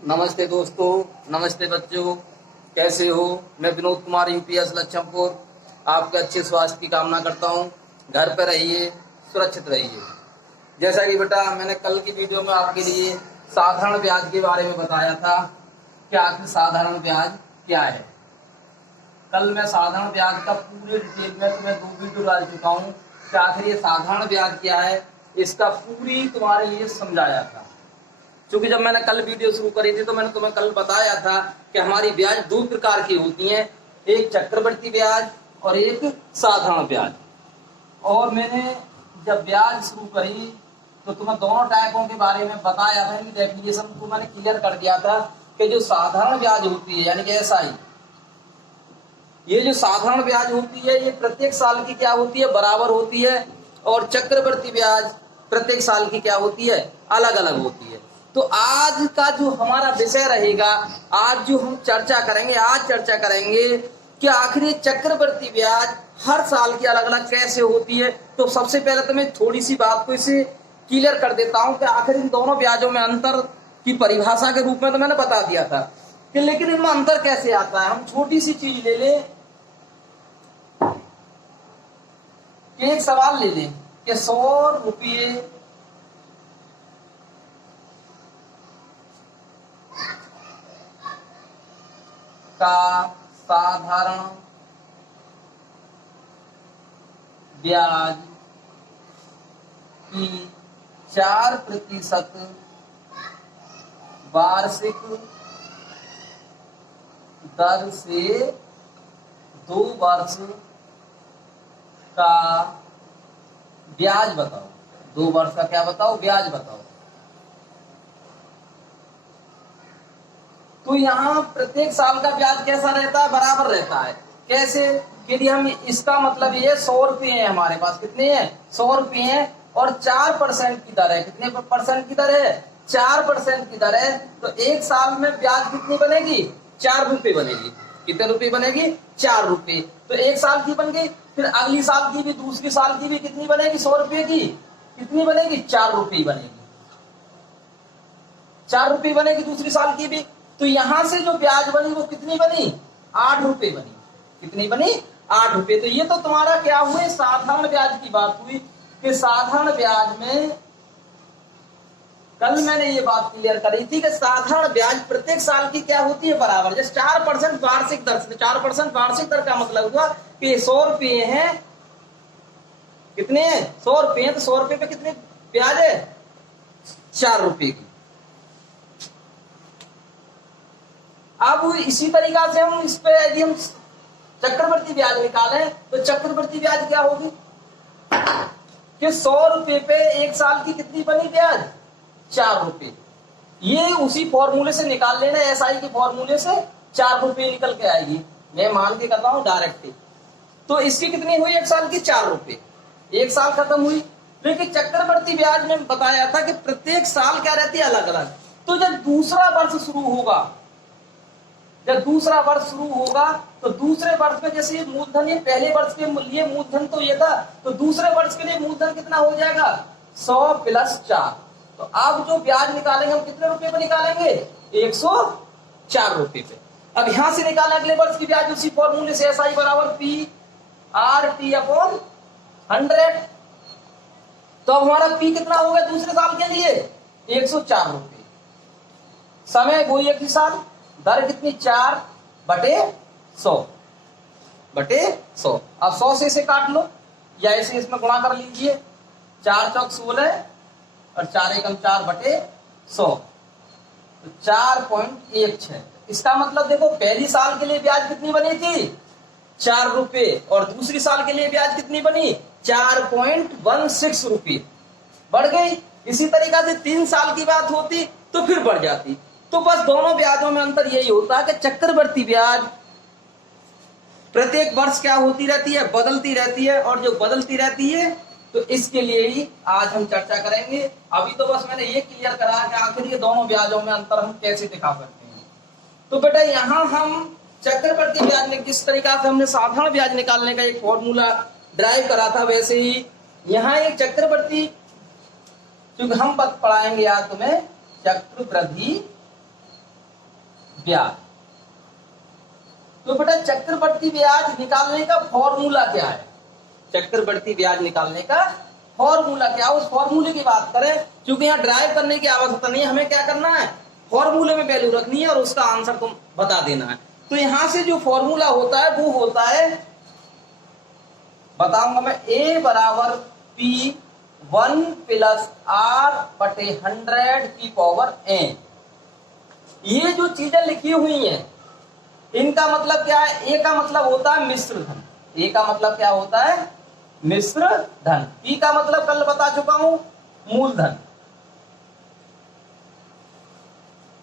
नमस्ते दोस्तों, नमस्ते बच्चों, कैसे हो। मैं विनोद कुमार यूपीएस लक्ष्मपुर आपके अच्छे स्वास्थ्य की कामना करता हूँ। घर पर रहिए, सुरक्षित रहिए। जैसा कि बेटा मैंने कल की वीडियो में आपके लिए साधारण ब्याज के बारे में बताया था कि आखिर साधारण ब्याज क्या है। कल मैं साधारण ब्याज का पूरे डिटेल में तुम्हें 2 वीडियो डाल चुका हूँ कि आखिर ये साधारण ब्याज क्या है, इसका पूरी तुम्हारे लिए समझाया था। क्योंकि जब मैंने कल वीडियो शुरू करी थी तो मैंने तुम्हें कल बताया था कि हमारी ब्याज 2 प्रकार की होती हैं, एक चक्रवृद्धि ब्याज और एक साधारण ब्याज। और मैंने जब ब्याज शुरू करी तो तुम्हें दोनों टाइपों के बारे में बताया था, इनकी डेफिनेशन को मैंने क्लियर कर दिया था कि जो साधारण ब्याज होती है यानी कि एसआई, ये जो साधारण ब्याज होती है ये प्रत्येक साल की क्या होती है, बराबर होती है। और चक्रवृद्धि ब्याज प्रत्येक साल की क्या होती है, अलग अलग होती है। तो आज का जो हमारा विषय रहेगा, आज जो हम चर्चा करेंगे कि आखिर ये चक्रवृद्धि ब्याज हर साल की अलग अलग कैसे होती है। तो सबसे पहले तो मैं थोड़ी सी बात को इसे क्लियर कर देता हूं कि आखिर इन दोनों ब्याजों में अंतर की परिभाषा के रूप में तो मैंने बता दिया था कि लेकिन इनमें अंतर कैसे आता है। हम छोटी सी चीज ले लें कि एक सवाल ले लें कि 100 रुपये का साधारण ब्याज की 4% वार्षिक दर से 2 वर्ष का ब्याज बताओ। 2 वर्ष का क्या बताओ, ब्याज बताओ। तो यहाँ प्रत्येक साल का ब्याज कैसा रहता है, बराबर रहता है। कैसे, यदि हम इसका मतलब ये 100 रुपये है, हमारे पास कितने हैं, 100 रुपये हैं और 4% की दर है। कितने परसेंट की दर है, 4% की दर है। तो एक साल में ब्याज कितनी बनेगी, 4 रुपये बनेगी। कितने रुपये बनेगी, 4 रुपये। तो एक साल की बन गई, फिर अगली साल की भी, दूसरी साल की भी कितनी बनेगी, 100 रुपये की कितनी बनेगी, 4 रुपये बनेगी। 4 रुपये बनेगी दूसरी साल की भी। तो यहां से जो ब्याज बनी वो कितनी बनी, 8 रुपये बनी। कितनी बनी, 8 रुपये। तो ये तो तुम्हारा क्या हुए, साधारण ब्याज की बात हुई कि साधारण ब्याज में कल मैंने ये बात क्लियर करी थी कि साधारण ब्याज प्रत्येक साल की क्या होती है, बराबर। जैसे 4% वार्षिक दर से, 4% वार्षिक दर का मतलब हुआ कि 100 रुपये हैं, कितने हैं, 100 रुपये हैं। तो 100 रुपये पे कितने ब्याज है, 4 रुपये की। अब इसी तरीका से हम इस पे यदि हम चक्रवृद्धि ब्याज निकालें तो चक्रवृद्धि ब्याज क्या होगी कि 100 रुपये पे एक साल की कितनी बनी ब्याज, 4 रुपये। ये उसी फॉर्मूले से निकाल लेना, एसआई के फॉर्मूले से 4 रुपये निकल के आएगी। मैं मान के करता हूं डायरेक्ट। तो इसकी कितनी हुई, एक साल की 4 रुपये। एक साल खत्म हुई। लेकिन चक्रवृद्धि ब्याज में बताया था कि प्रत्येक साल क्या रहती है, अलग अलग। तो जब दूसरा वर्ष शुरू होगा, जब दूसरा वर्ष शुरू होगा तो दूसरे वर्ष में जैसे मूलधन, ये पहले वर्ष के लिए मूलधन तो ये था, तो दूसरे वर्ष के लिए मूलधन कितना हो जाएगा, 100 + 4। तो अब जो ब्याज निकालेंगे हम कितने रुपए पे निकालेंगे, 104 रुपए पे। अब यहां से निकालें अगले वर्ष की ब्याज उसी फॉर्मूले से, एसआई बराबर P/100। तो अब हमारा P कितना हो गया दूसरे साल के लिए, 104 रुपए। समय वही एक ही साल, दर कितनी, 4/100 अब 100 से इसे काट लो या इसे इसमें गुणा कर लीजिए। 4 चौक 16 और 4 एकम 4/100, तो 4.16। इसका मतलब देखो पहली साल के लिए ब्याज कितनी बनी थी, 4 रुपये, और दूसरी साल के लिए ब्याज कितनी बनी, 4.16 रुपये बढ़ गई। इसी तरीका से 3 साल की बात होती तो फिर बढ़ जाती। तो बस दोनों ब्याजों में अंतर यही होता है कि चक्रवृद्धि ब्याज प्रत्येक वर्ष क्या होती रहती है, बदलती रहती है। और जो बदलती रहती है तो इसके लिए ही आज हम चर्चा करेंगे। अभी तो बस मैंने ये क्लियर करा कि आखिर ये दोनों ब्याजों में अंतर हम कैसे दिखा सकते हैं। तो बेटा यहाँ हम चक्रवृद्धि ब्याज में किस तरीका से हमने साधारण ब्याज निकालने का एक फॉर्मूला ड्राइव करा था, वैसे ही यहाँ एक चक्रवृद्धि, क्योंकि हम पढ़ाएंगे आज तुम्हें चक्रवृद्धि ब्याज। तो बेटा चक्रवर्ती ब्याज निकालने का फॉर्मूला क्या है? चक्रवर्ती ब्याज निकालने का फॉर्मूला क्या, उस फॉर्मूले की बात करें, क्योंकि यहाँ ड्राइव करने की आवश्यकता नहीं है, हमें क्या करना है, फॉर्मूले में वैल्यू रखनी है और उसका आंसर तुम बता देना है। तो यहां से जो फॉर्मूला होता है वो होता है, बताऊंगा मैं, A बराबर P 1 प्लस R बटे 100 की पावर n। ये जो चीजें लिखी हुई हैं इनका मतलब क्या है? A का मतलब होता है मिश्र धन। A का मतलब क्या होता है? मिश्र धन। P का मतलब कल बता चुका हूं, मूलधन।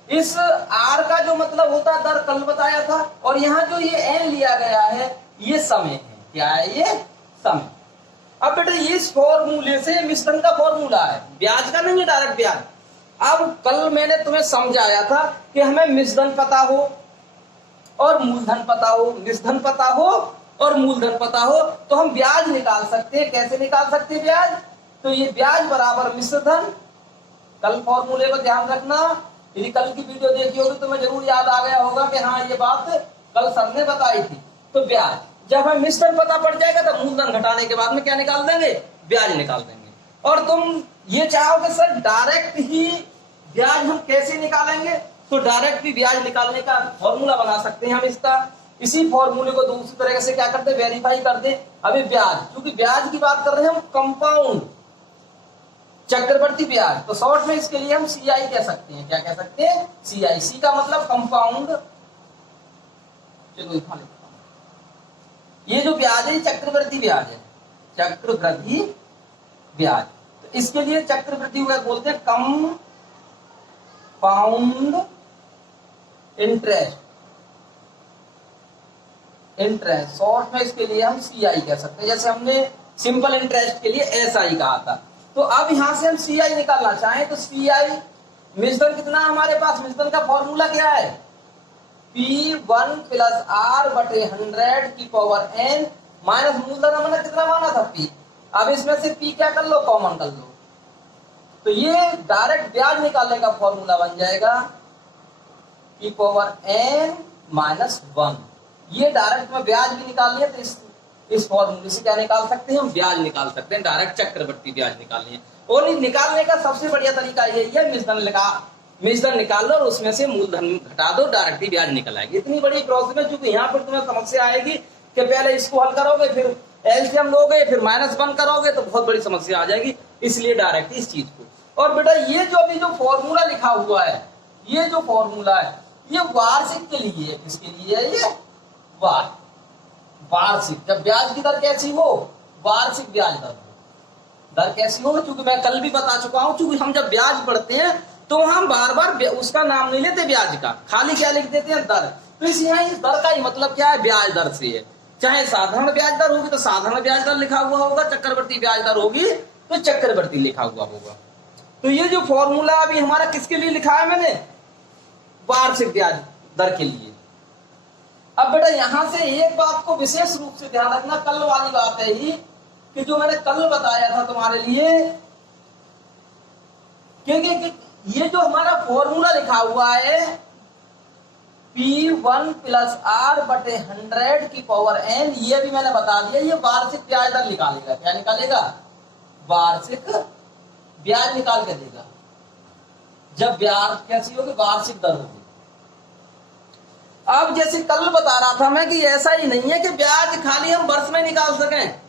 इस R का जो मतलब होता है दर, कल बताया था। और यहां जो ये n लिया गया है ये समय है। क्या है ये? समय। अब बेटा इस फॉर्मूले से मिश्रण का फॉर्मूला है, ब्याज का नहीं है, डायरेक्ट ब्याज। अब कल मैंने तुम्हें समझाया था कि हमें मिश्रण पता हो और मूलधन पता हो, मिश्रण पता हो और मूलधन पता हो तो हम ब्याज निकाल सकते हैं। कैसे निकाल सकते हैं ब्याज? तो ये ब्याज बराबर मिश्रधन। कल फॉर्मूले को ध्यान रखना, यदि कल की वीडियो देखी होगी तो मैं जरूर याद आ गया होगा कि हाँ ये बात कल सर ने बताई थी। तो ब्याज, जब हमें मिश्रण पता पड़ जाएगा तो मूलधन घटाने के बाद में क्या निकाल देंगे? ब्याज निकाल देंगे। और तुम ये चाहोगे सर डायरेक्ट ही ब्याज हम कैसे निकालेंगे, तो डायरेक्ट भी ब्याज निकालने का फॉर्मूला बना सकते हैं हम इसका। इसी फॉर्मूले को दूसरी तरह से क्या करते, वेरीफाई कर दे। अभी ब्याज, क्योंकि ब्याज की बात कर रहे हैं हम, कंपाउंड चक्रवर्ती ब्याज, तो शॉर्ट में इसके लिए हम CI कह सकते हैं। क्या कह सकते हैं? CI। C का मतलब कंपाउंड। चलो लिखता हूं, ये जो ब्याज है चक्रवर्ती ब्याज है, चक्रवर्ती ब्याज। तो इसके लिए चक्रवर्ती ब्याज बोलते हैं कंपाउंड इंटरेस्ट। इंटरेस्ट शॉर्ट में इसके लिए हम CI कह सकते हैं, जैसे हमने सिंपल इंटरेस्ट के लिए SI कहा था। तो अब यहां से हम CI निकालना चाहें तो CI, मिश्रण कितना हमारे पास, मिश्रण का फॉर्मूला क्या है? P1 प्लस R बटे 100 की पावर n माइनस मूलधन हमने कितना माना था? P। अब इसमें से P क्या कर लो, कॉमन कर लो, तो ये डायरेक्ट ब्याज निकालने का फॉर्मूला बन जाएगा की पावर n माइनस 1। ये डायरेक्ट में ब्याज भी निकालनी है तो इस फॉर्मूले से क्या निकाल सकते हैं हम? ब्याज निकाल सकते हैं, डायरेक्ट चक्रवर्ती ब्याज निकालनी है। और निकालने का सबसे बढ़िया तरीका यही है, मिश्रण निकाल लो और उसमें से मूलधन घटा दो, डायरेक्ट ही ब्याज निकल आएगी। इतनी बड़ी प्रोसेस है, क्योंकि यहाँ पर तुम्हें समस्या आएगी कि पहले इसको हल करोगे, फिर एलसीएम लोगे, फिर -1 करोगे तो बहुत बड़ी समस्या आ जाएगी। इसलिए डायरेक्ट इस चीज को। और बेटा ये जो अभी जो फॉर्मूला लिखा हुआ है, ये जो फॉर्मूला है ये वार्षिक के लिए है। किसके लिए है ये? वार्षिक। जब ब्याज की दर कैसी हो? वार्षिक ब्याज दर कैसी हो? क्योंकि मैं कल भी बता चुका हूं, क्योंकि हम जब ब्याज पढ़ते हैं तो हम बार बार उसका नाम नहीं लेते ब्याज का, खाली क्या लिख देते हैं? दर। तो इस दर का ही मतलब क्या है? ब्याज दर से है। चाहे साधारण ब्याज दर होगी तो साधारण ब्याज दर लिखा हुआ होगा, चक्रवर्ती ब्याज दर होगी तो चक्रवर्ती लिखा हुआ होगा। तो ये जो फॉर्मूला अभी हमारा किसके लिए लिखा है मैंने? वार्षिक ब्याज दर के लिए। अब बेटा यहां से एक बात को विशेष रूप से ध्यान रखना, कल वाली बात है ही कि जो मैंने कल बताया था तुम्हारे लिए, क्योंकि ये जो हमारा फॉर्मूला लिखा हुआ है P1 प्लस R बटे 100 की पावर n, ये भी मैंने बता दिया, ये वार्षिक ब्याज दर निकालेगा। क्या निकालेगा? वार्षिक ब्याज निकाल के देगा। जब ब्याज कैसी होगी? वार्षिक दर होगी। अब जैसे कल बता रहा था मैं कि ऐसा ही नहीं है कि ब्याज खाली हम वर्ष में निकाल सकें।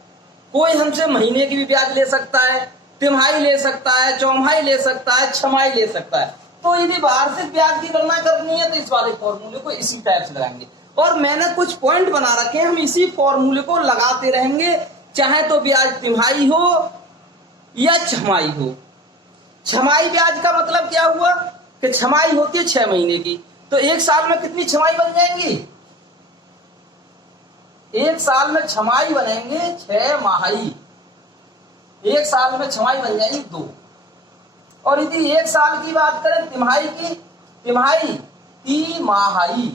कोई हमसे महीने की भी ब्याज ले सकता है, तिमाही ले सकता है, चौमाही ले सकता है, छमाही ले सकता है। तो यदि वार्षिक ब्याज की गणना करनी है तो इस वाले फॉर्मूले को इसी टाइप से लगाएंगे। और मैंने कुछ पॉइंट बना रखे हैं, हम इसी फॉर्मूले को लगाते रहेंगे, चाहे तो ब्याज तिमाही हो या छमाही हो। छमाही ब्याज का मतलब क्या हुआ कि छमाही होती है 6 महीने की, तो एक साल में कितनी छमाही बन जाएंगी? एक साल में छमाही बनेंगे 6 माही। एक साल में छमाही बन जाएगी 2। और यदि एक साल की बात करें तिमाही की, तिमाही तिमाही,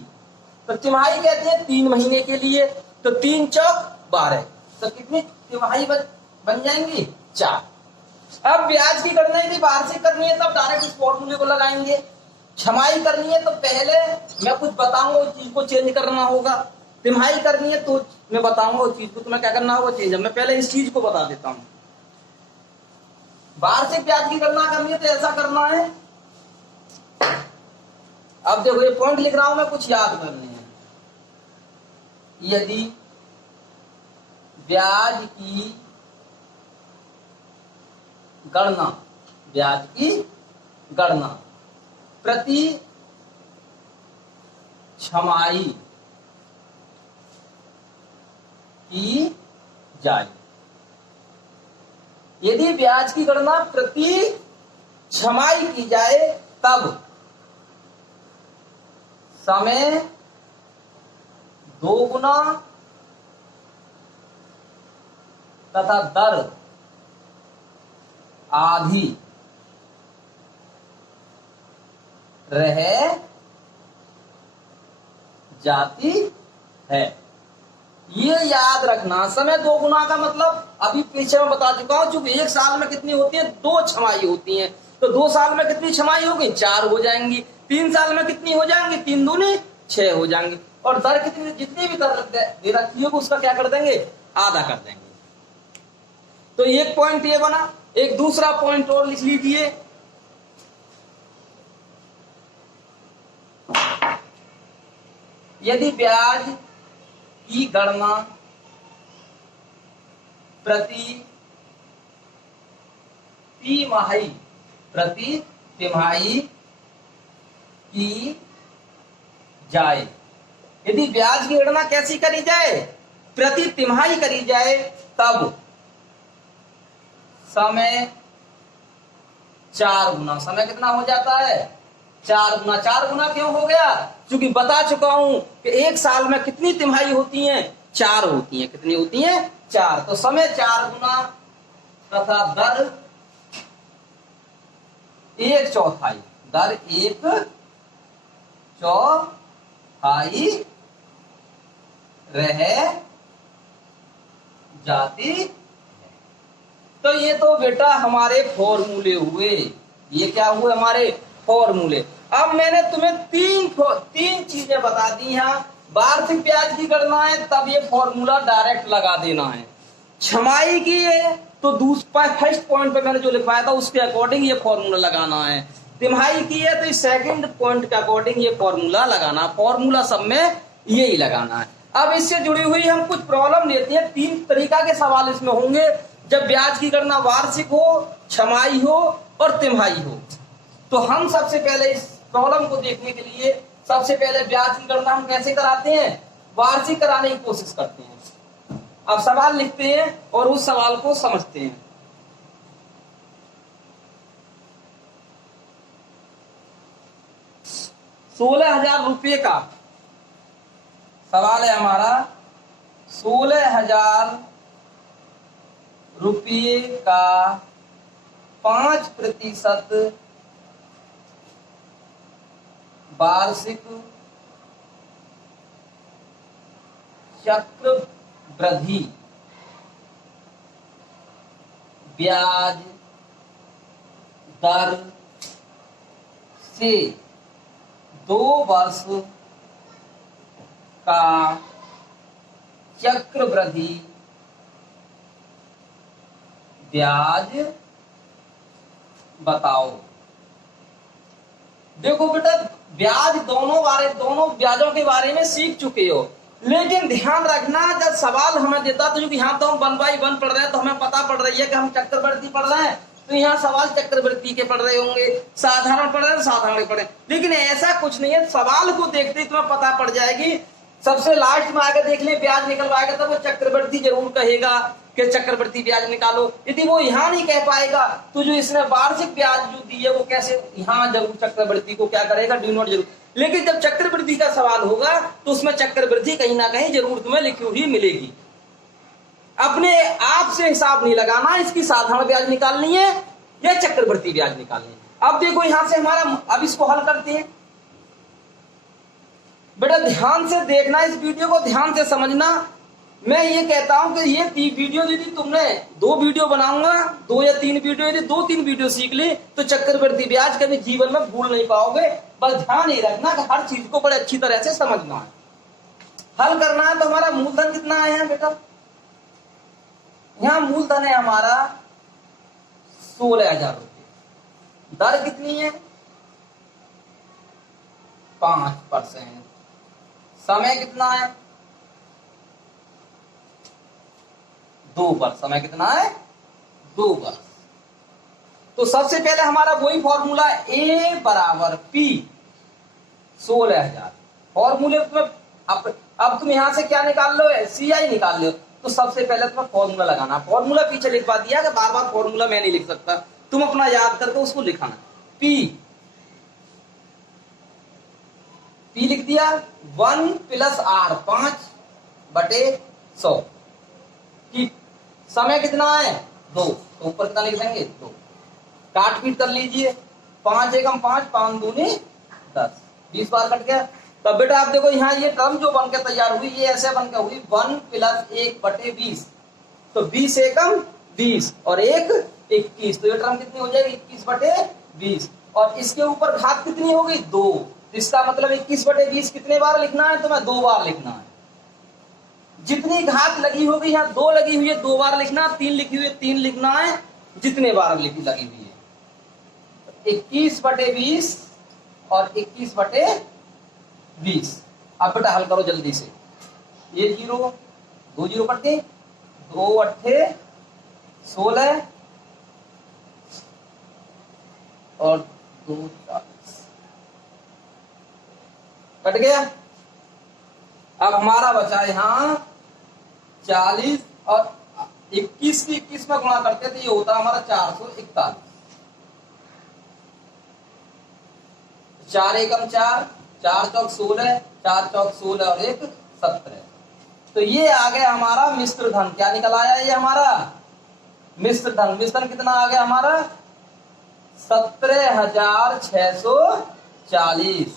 तो तिमाही कहते हैं 3 महीने के लिए, तो 3 चौक 12, तो कितनी तिमाही बन जाएंगी? 4। अब ब्याज की गणना यदि वार्षिक करनी है तब डायरेक्ट इस फॉर्मूले को लगाएंगे। छमाई करनी है तो पहले मैं कुछ बताऊंगा, उस चीज को चेंज करना होगा। तिमाही करनी है तो मैं बताऊंगा उस चीज को, तुम्हें क्या करना होगा, चेंज। मैं पहले इस चीज को बता देता हूं। वार्षिक ब्याज की गणना करनी है तो ऐसा करना है। अब देखो ये पॉइंट लिख रहा हूं मैं, कुछ याद करने हैं। यदि ब्याज की गणना, ब्याज की गणना प्रति छमाही की जाए, यदि ब्याज की गणना प्रति छमाही की जाए तब समय दोगुना तथा दर आधी रह जाती है। ये याद रखना, समय दोगुना का मतलब अभी पीछे मैं बता चुका हूं, चूंकि एक साल में कितनी होती है, 2 छमाही होती हैं, तो 2 साल में कितनी छमाही होगी, 4 हो जाएंगी। 3 साल में कितनी हो जाएंगी, 3 दूनी 6 हो जाएंगी। और दर कितनी, जितनी भी दर दे रखी होगी उसका क्या कर देंगे, आधा कर देंगे। तो एक पॉइंट ये बना। एक दूसरा पॉइंट और लिख लीजिए, यदि ब्याज की गणना प्रति तिमाही की जाए, यदि ब्याज की गणना कैसी करी जाए, प्रति तिमाही करी जाए, तब समय 4 गुना, समय कितना हो जाता है, 4 गुना। 4 गुना क्यों हो गया, क्योंकि बता चुका हूं कि एक साल में कितनी तिमाही होती हैं, 4 होती हैं। कितनी होती हैं, 4। तो समय 4 गुना तथा दर 1/4, दर 1/4 रह जाती है। तो ये तो बेटा हमारे फॉर्मूले हुए, ये क्या हुए, हमारे फॉर्मूले। अब मैंने तुम्हें तीन चीजें बता दी हैं। वार्षिक ब्याज की गणना है तब ये फॉर्मूला डायरेक्ट लगा देना है। छमाही की है तो फर्स्ट पॉइंट पे मैंने जो लिखवाया था उसके अकॉर्डिंग ये फॉर्मूला लगाना है। तिमाही की है तो सेकंड पॉइंट के अकॉर्डिंग ये फॉर्मूला लगाना, फॉर्मूला सब में यही लगाना है। अब इससे जुड़ी हुई हम कुछ प्रॉब्लम लेते हैं। 3 तरीका के सवाल इसमें होंगे, जब ब्याज की गणना वार्षिक हो, छमाही हो और तिमाही हो। तो हम सबसे पहले इस प्रॉब्लम को देखने के लिए सबसे पहले ब्याज की गणना हम कैसे कराते हैं, वार्षिक कराने की कोशिश करते हैं। अब सवाल लिखते हैं और उस सवाल को समझते हैं। ₹16,000 का सवाल है हमारा। ₹16,000 का 5% वार्षिक चक्रवृद्धि ब्याज दर से 2 वर्ष का चक्रवृद्धि ब्याज बताओ। देखो बेटा, ब्याज दोनों ब्याजों के बारे में सीख चुके हो, लेकिन ध्यान रखना जब सवाल हमें देता तो क्योंकि यहाँ तो हम 1 by 1 पढ़ रहे हैं तो हमें पता पड़ रही है कि हम चक्रवृद्धि पढ़ रहे हैं, तो यहाँ सवाल चक्रवृद्धि के पढ़ रहे होंगे, साधारण पढ़ रहे हैं साधारण पढ़े। लेकिन ऐसा कुछ नहीं है, सवाल को देखते ही तुम्हें पता पड़ जाएगी। सबसे लास्ट में आकर देख ले, ब्याज निकलवाएगा तब वो चक्रवृद्धि जरूर कहेगा कि चक्रवृद्धि ब्याज निकालो। यदि वो यहाँ नहीं कह पाएगा तो जो इसने वार्षिक ब्याज जो दी है वो कैसे यहाँ जरूर चक्रवृद्धि को क्या करेगा, डिनोट जरूर। लेकिन जब चक्रवृद्धि का सवाल होगा तो उसमें चक्रवृद्धि कहीं ना कहीं जरूर तुम्हें लिखी हुई मिलेगी। अपने आप से हिसाब नहीं लगाना, इसकी साधारण ब्याज निकालनी है या चक्रवृद्धि ब्याज निकालनी है। अब देखो यहां से हमारा, अब इसको हल करते हैं। बेटा ध्यान से देखना, इस वीडियो को ध्यान से समझना। मैं ये कहता हूं कि ये वीडियो यदि तुमने 2 वीडियो बनाऊंगा, 2 या 3 वीडियो, यदि 2-3 वीडियो सीख ली तो चक्रवृद्धि ब्याज कभी जीवन में भूल नहीं पाओगे। बस ध्यान ही रखना कि हर चीज को बड़े अच्छी तरह से समझना है, हल करना है। तो हमारा मूलधन कितना है यहाँ बेटा? यहाँ मूलधन है हमारा 16,000 रुपये। दर कितनी है? 5%। समय कितना है? 2 वर्ष। समय कितना है? 2 वर्ष। तो सबसे पहले हमारा वही फॉर्मूला ए बराबर पी 16,000। फॉर्मूले तुम्हें अब तुम यहां से क्या निकाल लो? सीआई निकाल लो। तो सबसे पहले तुम्हें फॉर्मूला लगाना। फॉर्मूला पीछे लिखवा दिया कि बार बार फॉर्मूला मैं नहीं लिख सकता, तुम अपना याद करके उसको लिखाना। पी लिख दिया 1 + R 5/100 की। समय कितना है? 2। तो ऊपर कितना लिख देंगे? 2। काट पीट कर लीजिए। 5 एकम 5, 5 दूनी 10, 20 बार कट गया। तब बेटा आप देखो यहाँ ये टर्म जो बन के तैयार हुई, ये ऐसे बन के हुई 1 + 1/20। तो 20 एकम 20 और 1 21। तो ये टर्म कितनी हो जाएगी? 21/20। और इसके ऊपर घात कितनी होगी? 2। इसका मतलब 21/20 कितने बार लिखना है? तुम्हें 2 बार लिखना है। जितनी घात लगी होगी, यहाँ 2 लगी हुई है 2 बार लिखना, 3 लिखी हुई है 3 लिखना है, जितने बार लगी हुई है। 21/20 और 21/20। अब बेटा हल करो जल्दी से। ये 0 2 0 कट गए, 2 8 16 और 2 40 कट गया। अब हमारा बचा यहाँ 40 और 21 की 21 में गुणा करते तो ये होता हमारा 441। 4 एकम 4, 4 चौक 16, 4 चौक 16 और 1 17। तो ये आ गया हमारा मिश्र धन। क्या निकल आया? ये हमारा मिश्र धन। मिश्र धन कितना आ गया हमारा? 17,640।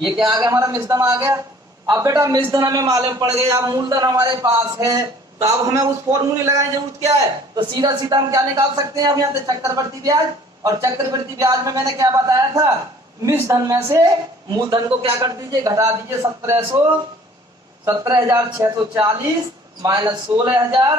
ये क्या आ गया? हमारा मिश्र धन आ गया। अब बेटा मिश्र धन हमें मालूम पड़ गया, मूलधन हमारे पास है, तो अब हमें उस फॉर्मूले लगाने की जरूरत क्या है? तो सीधा सीधा हम क्या निकाल सकते हैं? अब यहाँ से चक्रवृद्धि ब्याज, और चक्रवृद्धि ब्याज में मैंने क्या बताया था? मिश्र धन में से मूलधन को क्या कर दीजिए? घटा दीजिए। 17,640 माइनस 16,000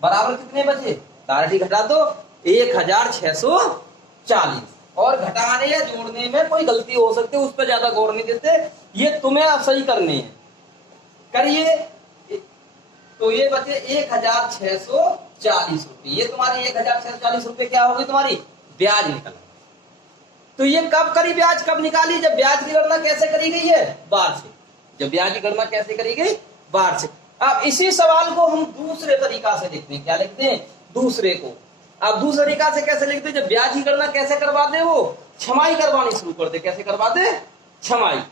बराबर कितने बचे? डायरेक्ट घटा दो 1,640। और घटाने या जोड़ने में कोई गलती हो सकती है, उस पर ज्यादा गौर नहीं देते, ये तुम्हें अब सही करने हैं। करिए। तो ये बचे 1,640 रुपये। ये तुम्हारी 1,640 रुपये क्या होगी? तुम्हारी ब्याज निकल। तो ये कब करी ब्याज? कब निकाली? जब ब्याज की गणना कैसे करी गई है? बार से। जब ब्याज की गणना कैसे करी गई? बार से। अब इसी सवाल को हम दूसरे तरीका से लिखते हैं। क्या लिखते हैं? दूसरे को। अब दूसरे तरीका से कैसे लिखते हैं? जब ब्याज की गणना कैसे करवा दे? वो छमाई करवानी शुरू कर दे। कैसे करवा दे? छमाई।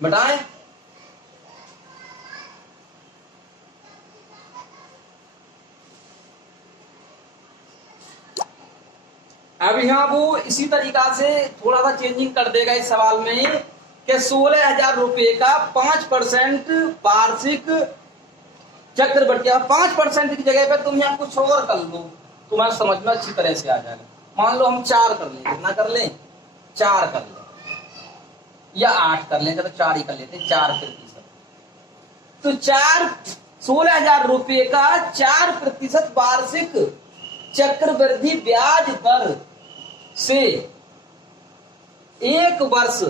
बताएं। अब यहाँ वो इसी तरीका से थोड़ा सा चेंजिंग कर देगा इस सवाल में कि 16,000 रुपये का 5% वार्षिक चक्रवृद्धि। 5% की जगह पे तुम यहाँ कुछ और कर लो, तुम्हारा समझ में अच्छी तरह से आ जाएगा। मान लो हम 4 कर लें। कितना कर लें? 4 कर लें, या 8 कर लें। चलो 4 ही कर लेते हैं। 4%। तो 16,000 रुपये का 4% वार्षिक चक्रवृद्धि ब्याज दर से 1 वर्ष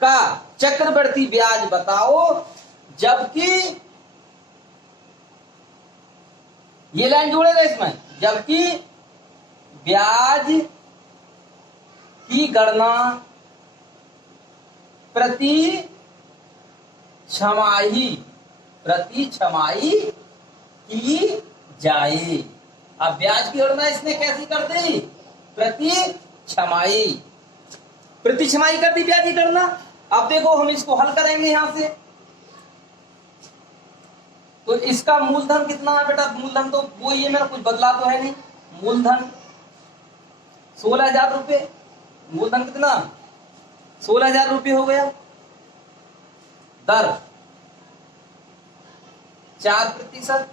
का चक्रवृद्धि ब्याज बताओ, जबकि ये लाइन जोड़ेगा इसमें, जबकि ब्याज की गणना प्रति छमाही की जाए। अब ब्याज की गणना इसने कैसी कर दी? प्रति छमाही कर दी ब्याज की गणना। अब देखो हम इसको हल करेंगे यहां से। तो इसका मूलधन कितना है बेटा? मूलधन तो वो ही है, मेरा कुछ बदला तो है नहीं। मूलधन 16,000 रुपये। मूलधन कितना? 16,000 रुपये हो गया। दर 4%,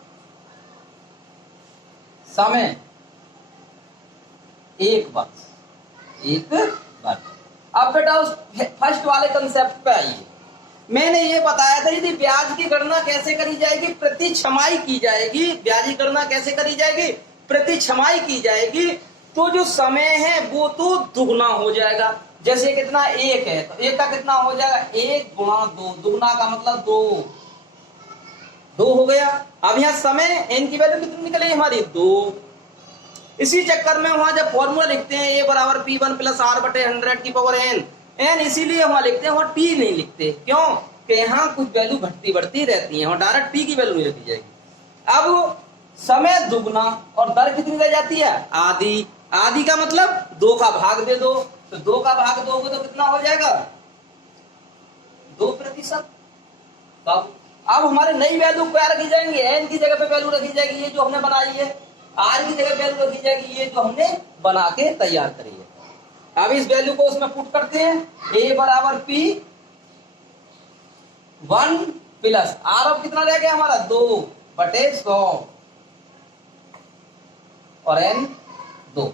समय 1 वर्ष, 1 वर्ष। अब बेटा उस फर्स्ट वाले कंसेप्ट पे आइए। मैंने ये बताया था यदि ब्याज की गणना कैसे करी जाएगी, प्रति छमाही की जाएगी। ब्याज की गणना कैसे करी जाएगी, प्रति छमाही की जाएगी। तो जो समय है वो तो दुगना हो जाएगा। जैसे कितना 1 है तो 1 का कितना हो जाएगा, 1 गुणा 2, दुगना का मतलब 2 हो गया। अब यहाँ समय n की वैल्यू कितनी निकलेगी हमारी, 2। इसी चक्कर में वहां जब फॉर्मूला लिखते हैं a बराबर P1 प्लस R बटे 100 की पावर n, इसीलिए वहां लिखते हैं, वहां t नहीं लिखते। क्यों कि यहाँ कुछ वैल्यू घटती बढ़ती रहती है, वहां डायरेक्ट t की वैल्यू नहीं रखी जाएगी। अब समय दुगना और दर कितनी रह जाती है, आधी। आधी का मतलब 2 का भाग दे दो, तो 2 का भाग दोगे तो कितना हो जाएगा, 2%। अब हमारे नई वैल्यू क्या रखी जाएंगे, n की जगह पे वैल्यू रखी जाएगी ये जो हमने बनाई है, r की जगह वैल्यू रखी जाएगी ये जो हमने बना के तैयार करी है। अब इस वैल्यू को उसमें पुट करते हैं, a बराबर P1 प्लस r अब कितना रह गया हमारा, 2 बटे 100 और n 2।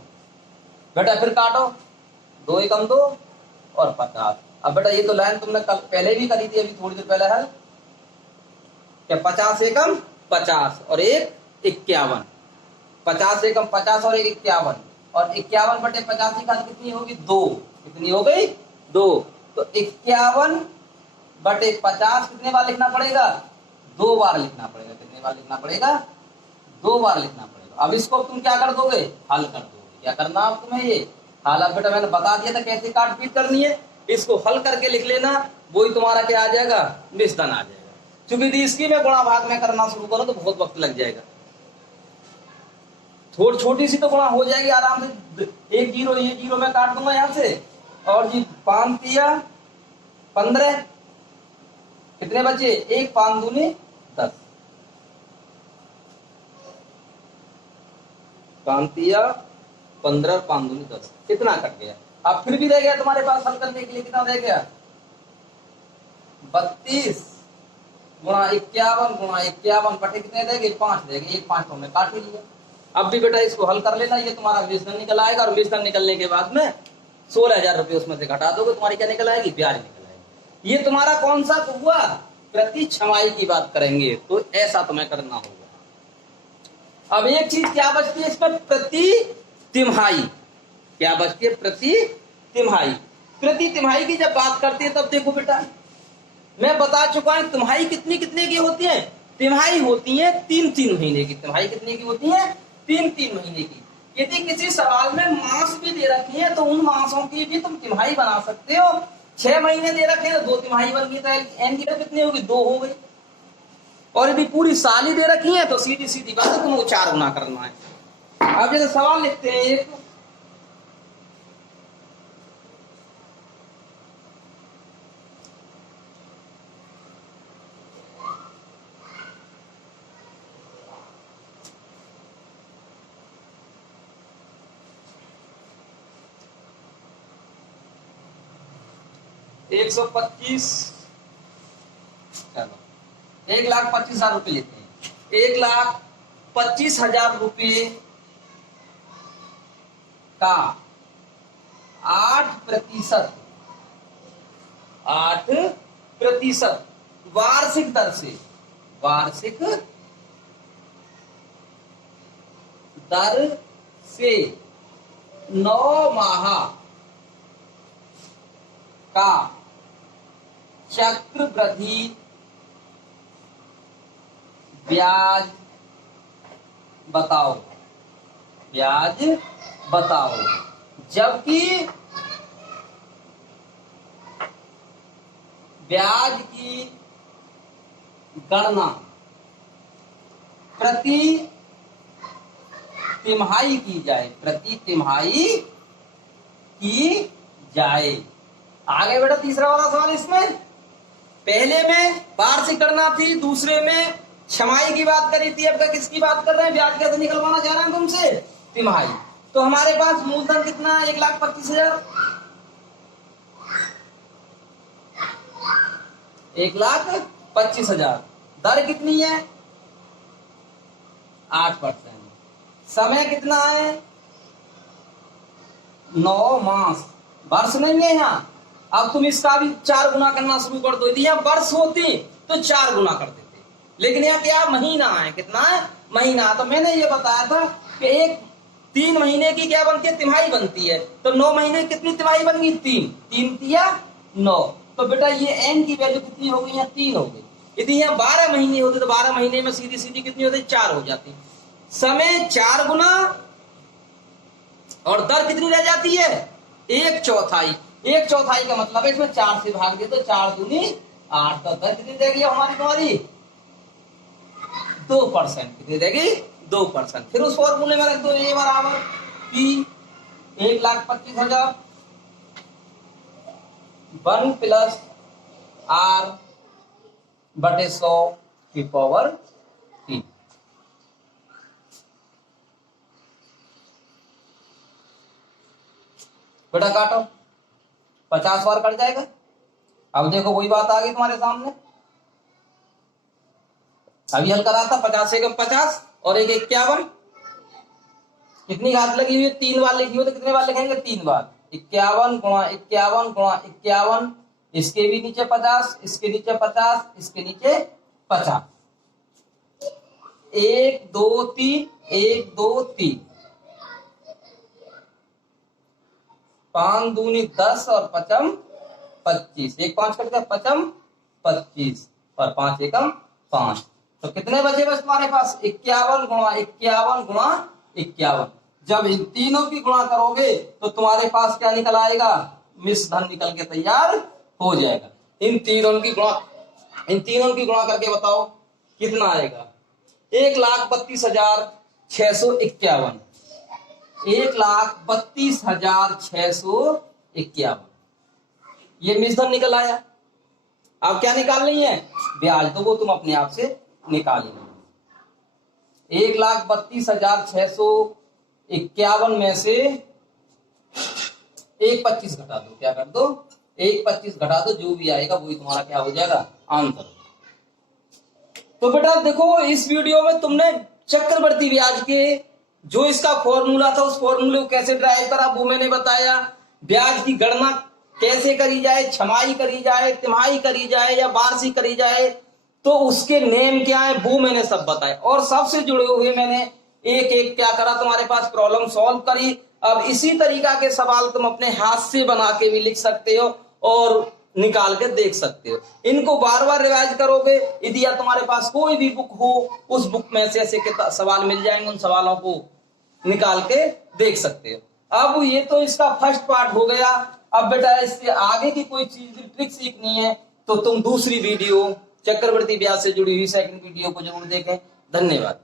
बेटा फिर काटो, 2 एकम 2 और 50। अब बेटा ये तो लाइन तुमने कल पहले भी करी थी, अभी थोड़ी देर पहले हल, क्या 50 एकम 50 और 1 51, 50 एकम 50 और 1 51, और 51 बटे 50 की घात कितनी होगी, 2। कितनी हो गई, 2। तो 51 बटे 50 कितने बार लिखना पड़ेगा, 2 बार लिखना पड़ेगा। कितने बार लिखना पड़ेगा, 2 बार लिखना पड़ेगा। अब इसको तुम क्या कर दोगे, हल कर दोगे। क्या करना अब तुम्हें, ये हल। अब बेटा मैंने बता दिया था कैसे काट पीट करनी है, इसको हल करके लिख लेना, वही तुम्हारा क्या आ जाएगा, मिश्रण आ जाएगा। क्योंकि यदि इसकी मैं गुणा भाग में करना शुरू करूं तो बहुत वक्त लग जाएगा। थोड़ी छोटी सी तो गुणा हो जाएगी आराम से, 1 0 ये 0 में काट दूंगा यहां से, और जी 5 तिया 15, कितने बचे, 1 5 दूनी 10, 5 तिया 15 5 दूनी 10, कितना कट गया। अब फिर भी रह गया तुम्हारे पास हल करने के लिए, कितना रह गया, 32 गुणा 51 गुणा 51 बटे कितने रह गए, 5 रह गए। 1 5 तो हमने काट ही लिया। अब भी बेटा इसको हल कर लेना, ये तुम्हारा मिश्रण निकल आएगा, और मिश्रण निकलने के बाद में 16,000 रुपये उसमें से घटा दोगे, तुम्हारी क्या निकल आएगी, ब्याज निकल आएगी। ये तुम्हारा कौन सा हुआ, प्रति छमाही की बात करेंगे तो ऐसा तुम्हें करना होगा। अब एक चीज क्या बचती है इसमें, प्रति तिमाही। क्या बचती है, प्रति तिमाही। प्रति तिमाही की जब बात करते हैं तब देखो बेटा मैं बता चुका हूं तिमाही कितनी कितने की होती है, तिमाही होती है 3-3 महीने की। तिमाही कितने की होती है, 3-3 महीने की। यदि किसी सवाल में मास भी दे रखी है तो उन मासों की भी तुम तिमाही बना सकते हो। 6 महीने दे रखे हैं तो 2 तिमाही बन गई, तो एन की कितनी होगी, 2 हो गई। और यदि पूरी साल ही दे रखी है तो सीधी सीधी बात है तुमको 4 गुना करना है। अब जैसे सवाल लिखते हैं एक, $125, चलो 1,25,000 रुपये लेते हैं। 1,25,000 रुपये का 8% वार्षिक दर से, वार्षिक दर से 9 माह का चक्रवृद्धि ब्याज बताओ, ब्याज बताओ। जबकि ब्याज की गणना प्रति तिमाही की जाए, प्रति तिमाही की जाए। आगे बेटा तीसरा वाला सवाल, इसमें पहले में वार्षिक गणना थी, दूसरे में छमाही की बात करी थी, अब तक किसकी बात कर रहे हैं, ब्याज कैसे निकलवाना चाह रहे हैं तुमसे, तिमाही। तो हमारे पास मूलधन कितना है, 1,25,000, 1,25,000। दर कितनी है? 8%। समय कितना है? 9 मास। वर्ष नहीं है यहाँ। अब तुम इसका भी 4 गुना करना शुरू कर दो। यदि यहाँ वर्ष होती तो 4 गुना कर देते, लेकिन यहाँ क्या महीना है? कितना है? महीना। तो मैंने ये बताया था कि 3 महीने की क्या बनती है? तिमाही बनती है। तो 9 महीने कितनी तिमाही बन गई? 3 तिया 9। तो बेटा ये n की वैल्यू कितनी हो गई? यहाँ 3 हो गई। यदि यहाँ 12 महीने होते तो 12 महीने में सीधी सीधी कितनी होती? 4 हो जाती। समय 4 गुना और दर कितनी रह जाती है? 1/4। 1/4 का मतलब है इसमें 4 से भाग दिया तो 4 दूनी 8। तो दर कितनी रहेगी हमारी? 2%। कितनी रहेगी? 2%। फिर उस फॉर्मूले में रख दो A बराबर P 1,25,000 1 प्लस R बटे 100 की पावर 3। बेटा काटो, 50 बार कट जाएगा। अब देखो वही बात आ गई तुम्हारे सामने। अभी हल करा था 50 से 50 और 1 51। कितनी घात लगी हुई है? 3 बार लिखी हो तो कितने बार लिखेंगे? 3 बार। 51 गुणा 51 गुणा 51। इसके भी नीचे 50, इसके नीचे 50, इसके नीचे 50। 1 2 3 1 2 3 5 दूनी 10 और 5 25। 1 5 कट गया, 5 25 और 5 एकम 5। तो कितने बचे बस तुम्हारे पास? 51 गुणा 51 गुणा 51। जब इन तीनों की गुणा करोगे तो तुम्हारे पास क्या निकल आएगा? मिश्र धन निकल के तैयार हो जाएगा। इन तीनों की गुणा करके बताओ कितना आएगा? 1,32,651। 1,32,651। ये मिश्र धन निकल आया। अब क्या निकाल रही है? ब्याज। तो वो तुम अपने आप से निकाल ली। 1,32,651 में से 1,25 घटा दो। क्या कर दो? 1,25 घटा दो। जो भी आएगा वही तुम्हारा क्या हो जाएगा? आंसर। तो बेटा देखो, इस वीडियो में तुमने चक्रवर्ती ब्याज के जो इसका फॉर्मूला था उस फॉर्मूले को कैसे ड्राइव करा वो मैंने बताया। ब्याज की गणना कैसे करी जाए, छमाही करी जाए, तिमाही करी जाए या वार्षिक करी जाए, तो उसके नेम क्या है वो मैंने सब बताया। और सबसे जुड़े हुए मैंने एक एक क्या करा, तुम्हारे पास प्रॉब्लम सॉल्व करी। अब इसी तरीका के सवाल तुम अपने हाथ से बना के भी लिख सकते हो और निकाल के देख सकते हो। इनको बार बार रिवाइज करोगे। यदि या तुम्हारे पास कोई भी बुक हो उस बुक में से ऐसे सवाल मिल जाएंगे, उन सवालों को निकाल के देख सकते हो। अब ये तो इसका फर्स्ट पार्ट हो गया। अब बेटा इससे आगे की कोई चीज ट्रिक सीखनी है तो तुम दूसरी वीडियो चक्रवर्ती ब्याज से जुड़ी हुई सेकंड वीडियो को जरूर देखें। धन्यवाद।